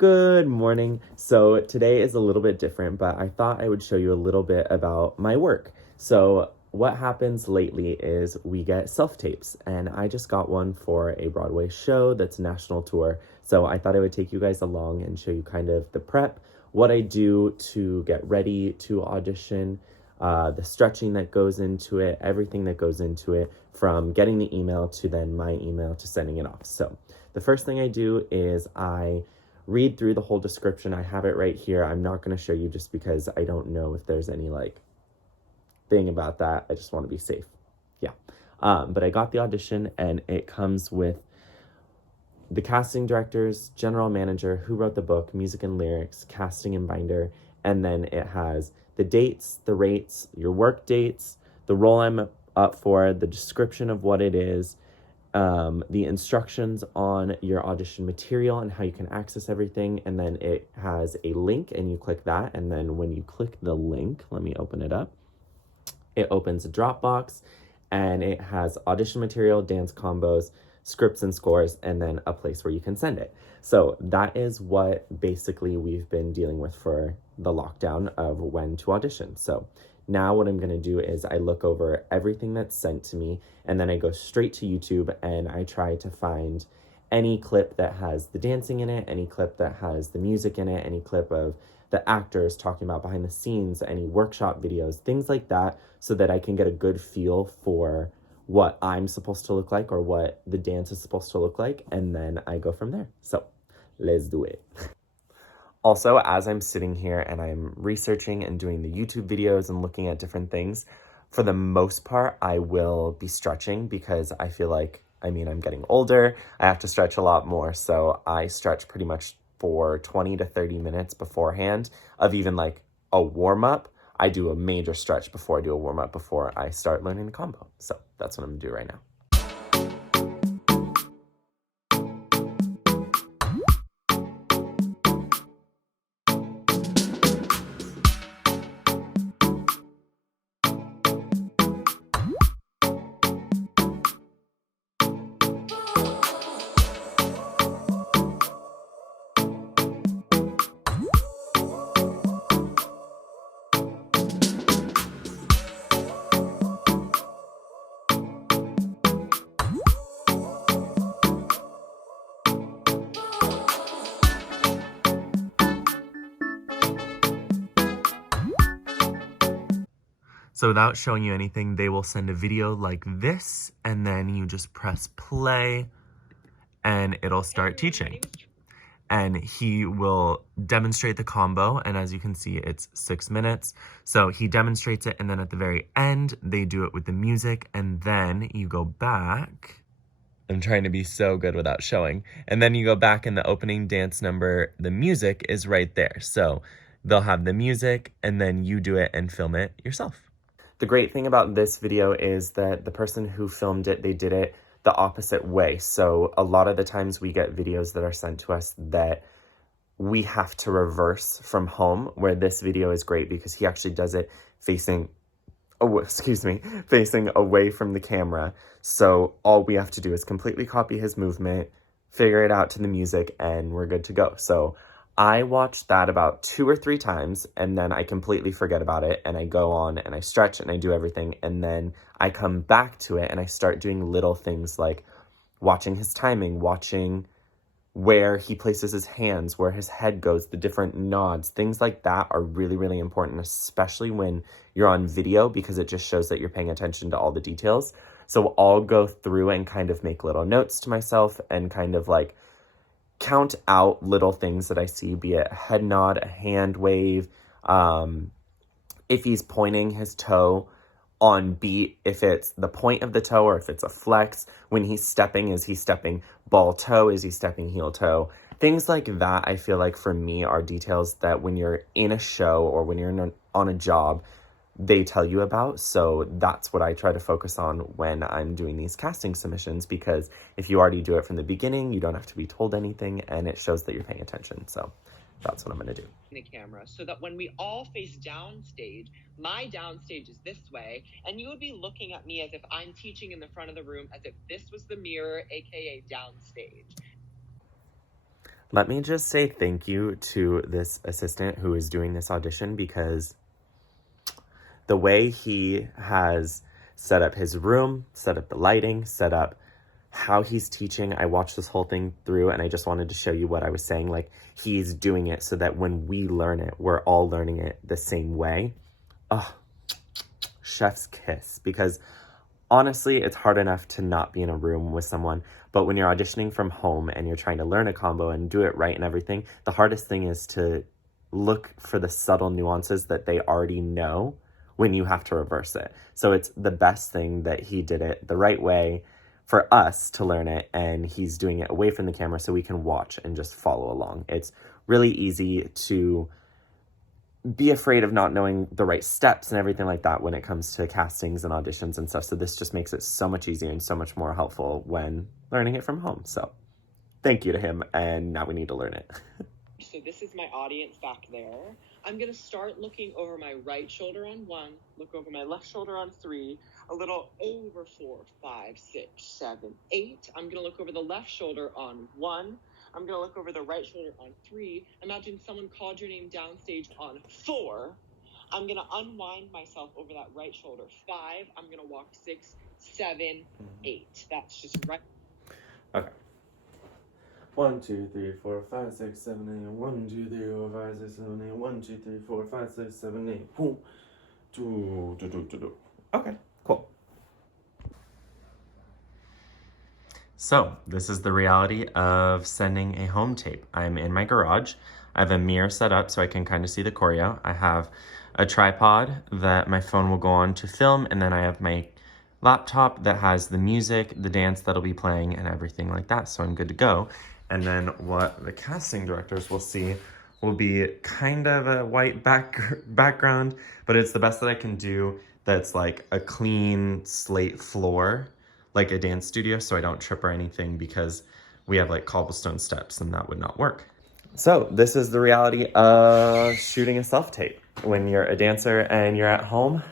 Good morning. So today is a little bit different, but I thought I would show you a little bit about my work. So what happens lately is we get self-tapes, and I just got one for a Broadway show that's a national tour. So I thought I would take you guys along and show you kind of the prep, what I do to get ready to audition, the stretching that goes into it, everything that goes into it, from getting the email to then my email to sending it off. So the first thing I do is I read through the whole description. I have it right here. I'm not going to show you just because I don't know if there's any thing about that. I just want to be safe. Yeah. But I got the audition, and it comes with the casting directors, general manager, who wrote the book, music and lyrics, casting and binder, and then it has the dates, the rates, your work dates, the role I'm up for, the description of what it is, the instructions on your audition material and how you can access everything, and then it has a link, and you click that, and then when you click the link, let me open it up, it opens a Dropbox, and it has audition material, dance combos, scripts and scores, and then a place where you can send it. So that is what basically we've been dealing with for the lockdown of when to audition. So now what I'm going to do is I look over everything that's sent to me, and then I go straight to YouTube and I try to find any clip that has the dancing in it, any clip that has the music in it, any clip of the actors talking about behind the scenes, any workshop videos, things like that, so that I can get a good feel for what I'm supposed to look like or what the dance is supposed to look like, and then I go from there. So let's do it. Also, as I'm sitting here and I'm researching and doing the YouTube videos and looking at different things, for the most part, I will be stretching because I feel like, I'm getting older. I have to stretch a lot more. So I stretch pretty much for 20 to 30 minutes beforehand of even a warm up. I do a major stretch before I do a warm up before I start learning the combo. So that's what I'm gonna do right now. So without showing you anything, they will send a video like this, and then you just press play, and it'll start teaching. And he will demonstrate the combo, and as you can see, it's 6 minutes. So he demonstrates it, and then at the very end, they do it with the music, and then you go back. I'm trying to be so good without showing. And then you go back, and the opening dance number, the music is right there. So they'll have the music, and then you do it and film it yourself. The great thing about this video is that the person who filmed it, they did it the opposite way. So a lot of the times we get videos that are sent to us that we have to reverse from home, where this video is great because he actually does it facing away from the camera. So all we have to do is completely copy his movement, figure it out to the music, and we're good to go. So I watched that about 2 or 3 times, and then I completely forget about it, and I go on and I stretch and I do everything, and then I come back to it and I start doing little things like watching his timing, watching where he places his hands, where his head goes, the different nods, things like that are really, really important, especially when you're on video, because it just shows that you're paying attention to all the details. So I'll go through and kind of make little notes to myself and kind of count out little things that I see, be it a head nod, a hand wave, if he's pointing his toe on beat, if it's the point of the toe or if it's a flex. When he's stepping, is he stepping ball toe? Is he stepping heel toe? Things like that, I feel like for me are details that when you're in a show or when you're on a job, they tell you about. So that's what I try to focus on when I'm doing these casting submissions, because if you already do it from the beginning, you don't have to be told anything, and it shows that you're paying attention. So that's what I'm going to do. The camera, so that when we all face downstage, my downstage is this way, and you would be looking at me as if I'm teaching in the front of the room, as if this was the mirror, aka downstage. Let me just say thank you to this assistant who is doing this audition, because the way he has set up his room, set up the lighting, set up how he's teaching. I watched this whole thing through and I just wanted to show you what I was saying. Like, he's doing it so that when we learn it, we're all learning it the same way. Oh, chef's kiss. Because honestly, it's hard enough to not be in a room with someone, but when you're auditioning from home and you're trying to learn a combo and do it right and everything, the hardest thing is to look for the subtle nuances that they already know when you have to reverse it. So it's the best thing that he did it the right way for us to learn it, and he's doing it away from the camera so we can watch and just follow along. It's really easy to be afraid of not knowing the right steps and everything like that when it comes to castings and auditions and stuff. So this just makes it so much easier and so much more helpful when learning it from home. So thank you to him, and now we need to learn it. So this is my audience back there. I'm gonna start looking over my right shoulder on 1, look over my left shoulder on 3, a little over 4, 5, 6, 7, 8. I'm gonna look over the left shoulder on 1. I'm gonna look over the right shoulder on 3. Imagine someone called your name downstage on 4. I'm gonna unwind myself over that right shoulder. 5. I'm gonna walk 6, 7, 8. That's just right. Okay. 1, 2, 3, 4, 5, 6, 7, 8. 1, 2, 3, 4, 5, 6, 7, 8. 1, 2, 3, 4, 5, 6, 7, 8. Boom. Okay, cool. So this is the reality of sending a home tape. I'm in my garage. I have a mirror set up so I can kind of see the choreo. I have a tripod that my phone will go on to film, and then I have my laptop that has the music, the dance that'll be playing, and everything like that. So I'm good to go. And then what the casting directors will see will be kind of a white background, but it's the best that I can do that's like a clean slate floor, like a dance studio, so I don't trip or anything, because we have like cobblestone steps and that would not work. So this is the reality of shooting a self-tape. When you're a dancer and you're at home,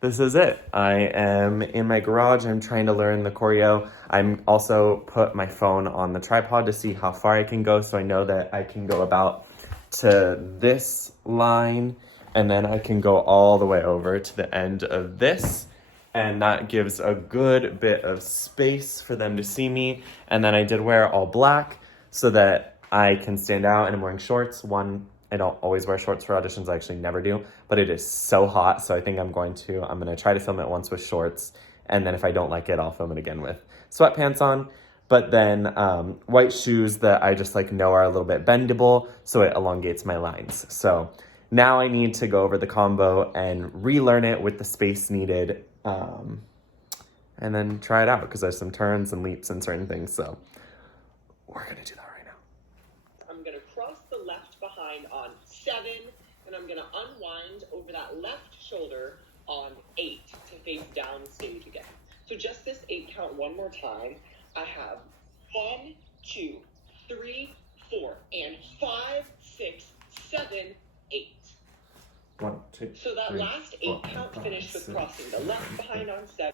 this is it. I am in my garage. I'm trying to learn the choreo. I'm also put my phone on the tripod to see how far I can go, so I know that I can go about to this line, and then I can go all the way over to the end of this, and that gives a good bit of space for them to see me. And then I did wear all black so that I can stand out, and I'm wearing shorts. I don't always wear shorts for auditions. I actually never do, but it is so hot. So I think I'm going to try to film it once with shorts. And then if I don't like it, I'll film it again with sweatpants on. But then white shoes that I just like know are a little bit bendable, so it elongates my lines. So now I need to go over the combo and relearn it with the space needed, and then try it out, because there's some turns and leaps and certain things. So we're gonna do that right now. I'm gonna cross the left behind on 7, and I'm gonna unwind over that left shoulder on 8 to face down stage again. So just this 8 count one more time. I have 1, 2, 3, 4, and 5, 6, 7, 8. 1, 2. So that last 8 count finished with crossing the left behind on 7.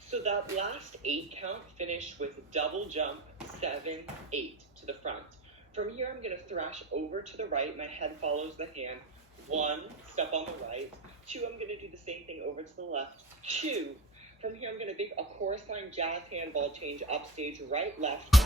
So that last 8 count finished with double jump 7, 8 to the front. From here, I'm going to thrash over to the right. My head follows the hand. 1, step on the right. 2, I'm going to do the same thing over to the left. 2. From here, I'm going to make a chorus line jazz handball change upstage, right, left.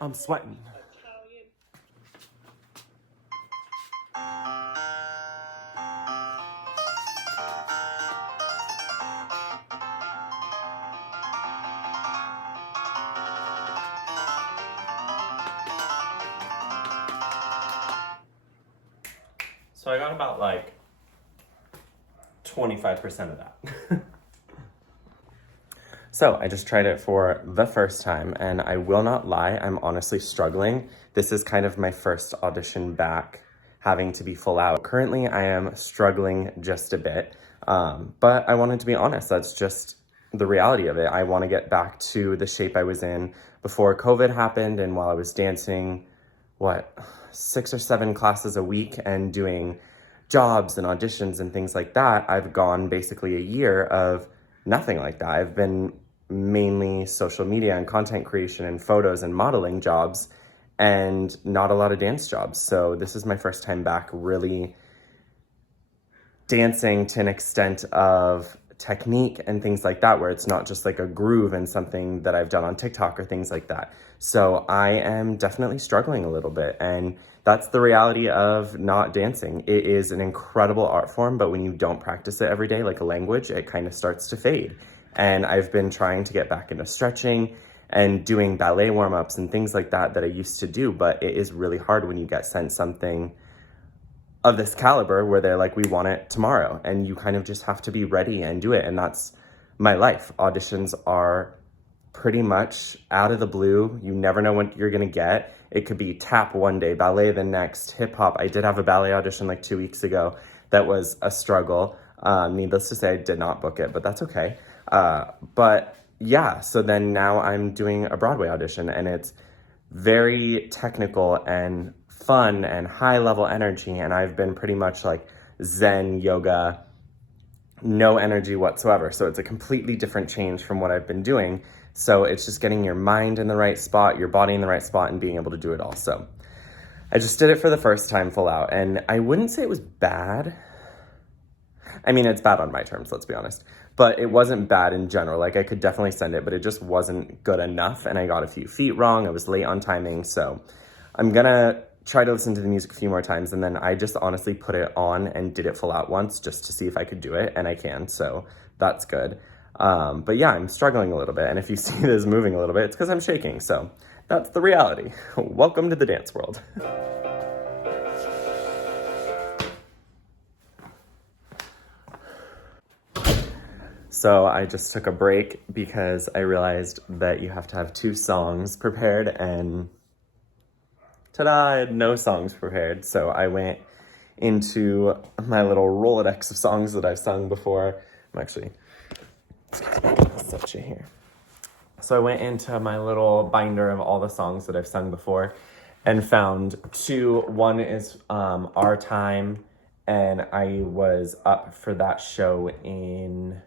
I'm sweating. So I got about like 25% of that. So I just tried it for the first time, and I will not lie, I'm honestly struggling. This is kind of my first audition back, having to be full out. Currently, I am struggling just a bit, But I wanted to be honest. That's just the reality of it. I want to get back to the shape I was in before COVID happened, and while I was dancing, 6 or 7 classes a week and doing jobs and auditions and things like that. I've gone basically a year of nothing like that. I've been mainly social media and content creation and photos and modeling jobs, and not a lot of dance jobs. So this is my first time back really dancing to an extent of technique and things like that, where it's not just like a groove and something that I've done on TikTok or things like that. So I am definitely struggling a little bit, and that's the reality of not dancing. It is an incredible art form, but when you don't practice it every day like a language, it kind of starts to fade. And I've been trying to get back into stretching and doing ballet warm-ups and things like that I used to do, but it is really hard when you get sent something of this caliber where they're like, we want it tomorrow, and you kind of just have to be ready and do it. And that's my life. Auditions are pretty much out of the blue. You never know what you're gonna get. It could be tap one day, ballet the next, hip hop. I did have a ballet audition like 2 weeks ago that was a struggle. Needless to say, I did not book it, but that's okay. But yeah, so then now I'm doing a Broadway audition, and it's very technical and fun and high level energy. And I've been pretty much like Zen yoga, no energy whatsoever. So it's a completely different change from what I've been doing. So it's just getting your mind in the right spot, your body in the right spot, and being able to do it all. So I just did it for the first time full out, and I wouldn't say it was bad. I mean, it's bad on my terms, let's be honest, but it wasn't bad in general. Like, I could definitely send it, but it just wasn't good enough, and I got a few feet wrong. I was late on timing, so I'm gonna try to listen to the music a few more times, and then I just honestly put it on and did it full out once just to see if I could do it, and I can, so that's good. But yeah, I'm struggling a little bit, and if you see this moving a little bit, it's because I'm shaking, so that's the reality. Welcome to the dance world. So I just took a break because I realized that you have to have 2 songs prepared, and ta-da, I had no songs prepared. So I went into my little Rolodex of songs that I've sung before. I'm actually, set you here. So I went into my little binder of all the songs that I've sung before and found 2. One is Our Time, and I was up for that show in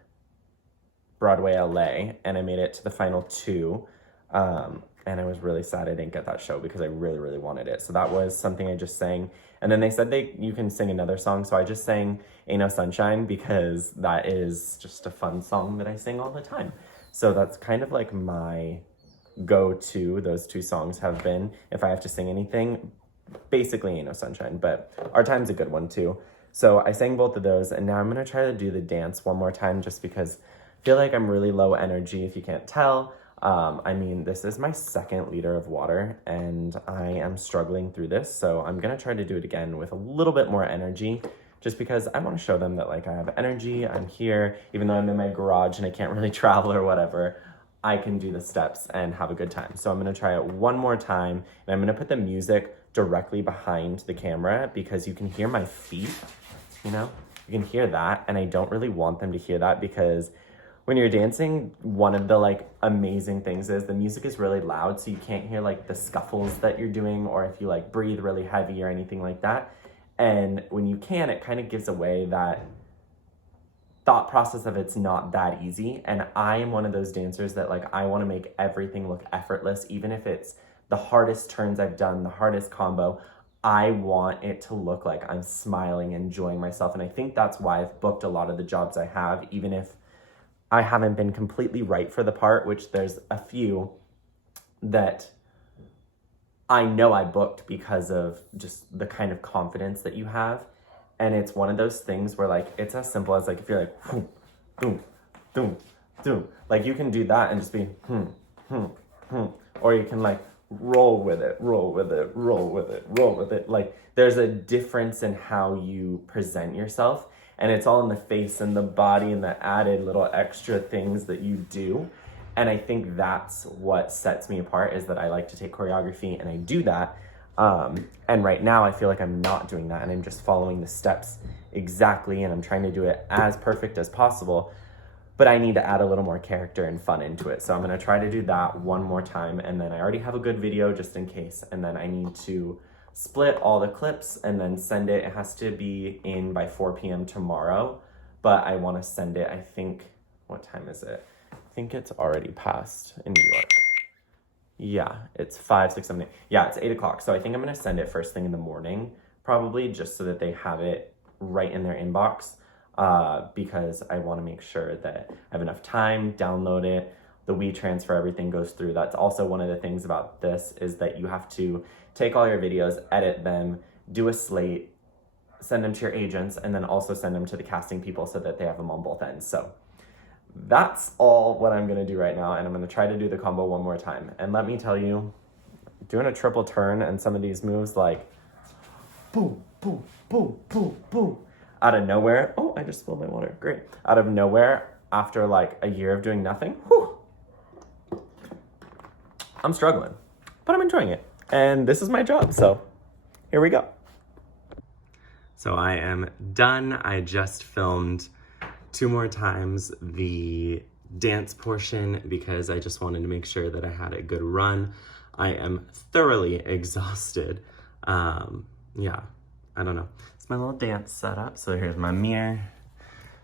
Broadway, LA, and I made it to the final 2. And I was really sad I didn't get that show because I really, really wanted it. So that was something I just sang. And then they said you can sing another song. So I just sang Ain't No Sunshine because that is just a fun song that I sing all the time. So that's kind of like my go-to. Those 2 songs have been, if I have to sing anything, basically Ain't No Sunshine, but Our Time's a good one too. So I sang both of those, and now I'm gonna try to do the dance one more time just because I feel like I'm really low energy, if you can't tell. I mean, this is my 2nd liter of water, and I am struggling through this, so I'm gonna try to do it again with a little bit more energy, just because I wanna show them that, like, I have energy, I'm here, even though I'm in my garage and I can't really travel or whatever, I can do the steps and have a good time. So I'm gonna try it one more time, and I'm gonna put the music directly behind the camera because you can hear my feet, you know? You can hear that, and I don't really want them to hear that because when you're dancing, one of the like amazing things is the music is really loud, so you can't hear like the scuffles that you're doing, or if you like breathe really heavy or anything like that. And when you can, it kind of gives away that thought process of it's not that easy. And I am one of those dancers that like, I want to make everything look effortless, even if it's the hardest turns I've done, the hardest combo. I want it to look like I'm smiling, enjoying myself. And I think that's why I've booked a lot of the jobs I have, even if I haven't been completely right for the part, which there's a few that I know I booked because of just the kind of confidence that you have. And it's one of those things where like, it's as simple as like, if you're like, boom, boom, boom, boom, like you can do that and just be, or you can like roll with it, roll with it, roll with it, roll with it. Like there's a difference in how you present yourself. And it's all in the face and the body and the added little extra things that you do. And I think that's what sets me apart, is that I like to take choreography and I do that. And right now I feel like I'm not doing that, and I'm just following the steps exactly, and I'm trying to do it as perfect as possible, but I need to add a little more character and fun into it. So I'm gonna try to do that one more time, and then I already have a good video just in case, and then I need to split all the clips and then send it. It has to be in by 4 p.m. tomorrow, but I wanna send it, I think, what time is it? I think it's already past in New York. Yeah, it's 5, 6, 7, 8. Yeah, it's 8 o'clock. So I think I'm gonna send it first thing in the morning, probably, just so that they have it right in their inbox, because I wanna make sure that I have enough time, download it, the WeTransfer, everything goes through. That's also one of the things about this, is that you have to take all your videos, edit them, do a slate, send them to your agents, and then also send them to the casting people so that they have them on both ends. So that's all what I'm gonna do right now, and I'm gonna try to do the combo one more time. And let me tell you, doing a triple turn and some of these moves, like boom, boom, boom, boom, boom, out of nowhere. Oh, I just spilled my water, great. Out of nowhere, after like a year of doing nothing, whew, I'm struggling, but I'm enjoying it. And this is my job, so here we go. So I am done. I just filmed 2 more times the dance portion because I just wanted to make sure that I had a good run. I am thoroughly exhausted. Yeah, I don't know. It's my little dance setup. So here's my mirror,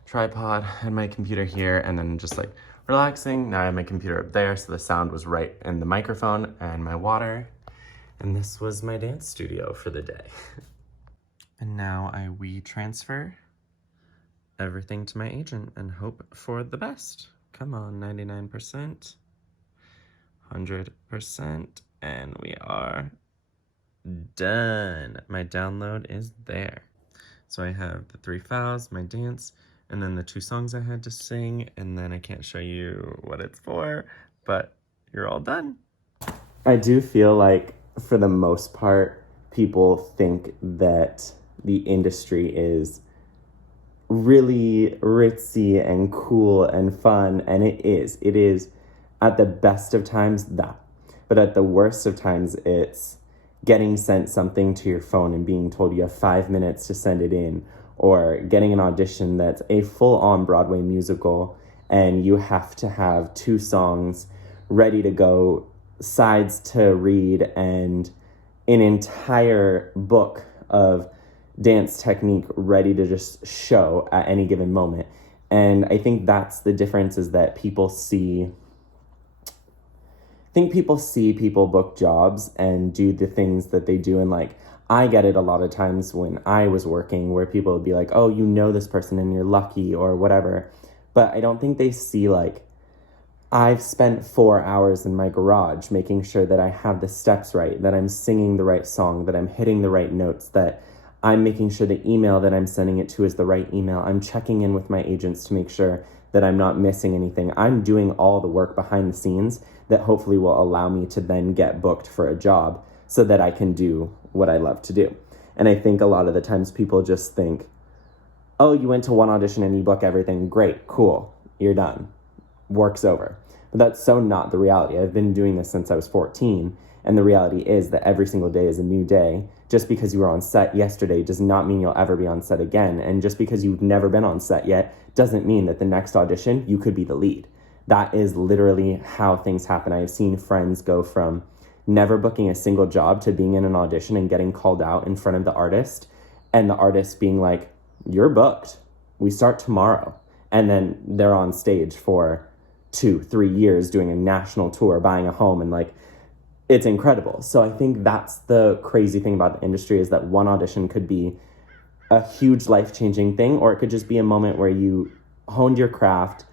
tripod, and my computer here, and then just like relaxing. Now I have my computer up there, so the sound was right in the microphone, and my water. And this was my dance studio for the day. And now I WeTransfer everything to my agent and hope for the best. Come on, 99%, 100%, and we are done. My download is there. So I have the 3 files, my dance, and then the 2 songs I had to sing, and then I can't show you what it's for, but you're all done. I do feel like, for the most part, people think that the industry is really ritzy and cool and fun, and it is. It is at the best of times that, but at the worst of times, it's getting sent something to your phone and being told you have 5 minutes to send it in, or getting an audition that's a full-on Broadway musical and you have to have 2 songs ready to go, sides to read, and an entire book of dance technique ready to just show at any given moment. And I think that's the difference, is that people see people book jobs and do the things that they do. And like, I get it a lot of times when I was working, where people would be like, oh, you know this person and you're lucky or whatever. But I don't think they see, like, I've spent 4 hours in my garage making sure that I have the steps right, that I'm singing the right song, that I'm hitting the right notes, that I'm making sure the email that I'm sending it to is the right email. I'm checking in with my agents to make sure that I'm not missing anything. I'm doing all the work behind the scenes that hopefully will allow me to then get booked for a job so that I can do what I love to do. And I think a lot of the times people just think, oh, you went to one audition and you book everything. Great, cool, you're done. Work's over. But that's so not the reality. I've been doing this since I was 14. And the reality is that every single day is a new day. Just because you were on set yesterday does not mean you'll ever be on set again. And just because you've never been on set yet doesn't mean that the next audition you could be the lead. That is literally how things happen. I've seen friends go from never booking a single job to being in an audition and getting called out in front of the artist, and the artist being like, you're booked. We start tomorrow. And then they're on stage for 2-3 years doing a national tour, buying a home, and like, it's incredible. So I think that's the crazy thing about the industry, is that one audition could be a huge life-changing thing, or it could just be a moment where you honed your craft,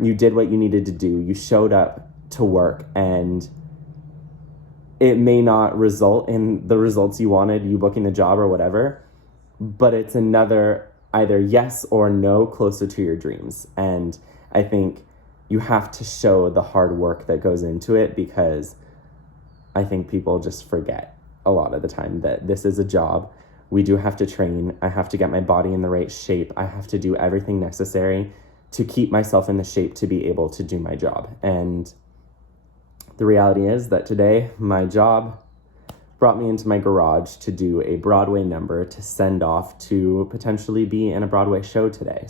you did what you needed to do, you showed up to work, and it may not result in the results you wanted, you booking the job or whatever, but it's another either yes or no closer to your dreams. And I think you have to show the hard work that goes into it, because I think people just forget a lot of the time that this is a job. We do have to train. I have to get my body in the right shape. I have to do everything necessary to keep myself in the shape to be able to do my job. And the reality is that today, my job brought me into my garage to do a Broadway number to send off to potentially be in a Broadway show today.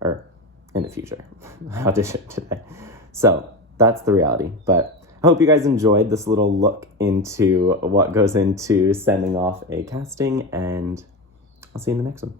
Or in the future. I auditioned today. So that's the reality. But I hope you guys enjoyed this little look into what goes into sending off a casting, and I'll see you in the next one.